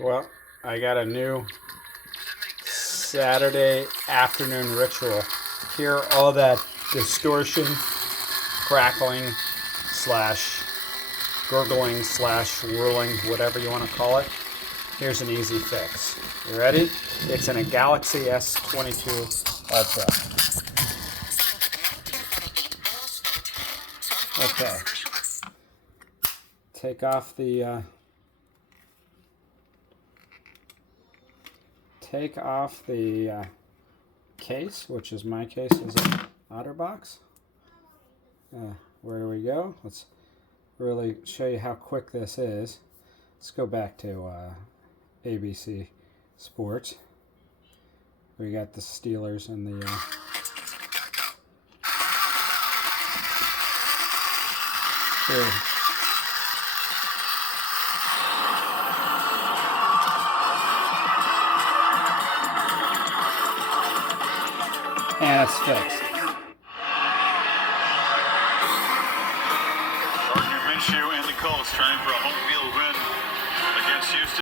Well, I got a new Saturday afternoon ritual. Hear all that distortion, crackling, slash gurgling, slash whirling, whatever you want to call it. Here's an easy fix. You ready? It's in a Galaxy S22 Ultra. Okay. Take off the case, which is my case, is an OtterBox. Where do we go? Let's really show you how quick this is. Let's go back to ABC Sports. We got the Steelers and the here. And it's fixed. Gardner Minshew and the Colts trying for a home field win against Houston.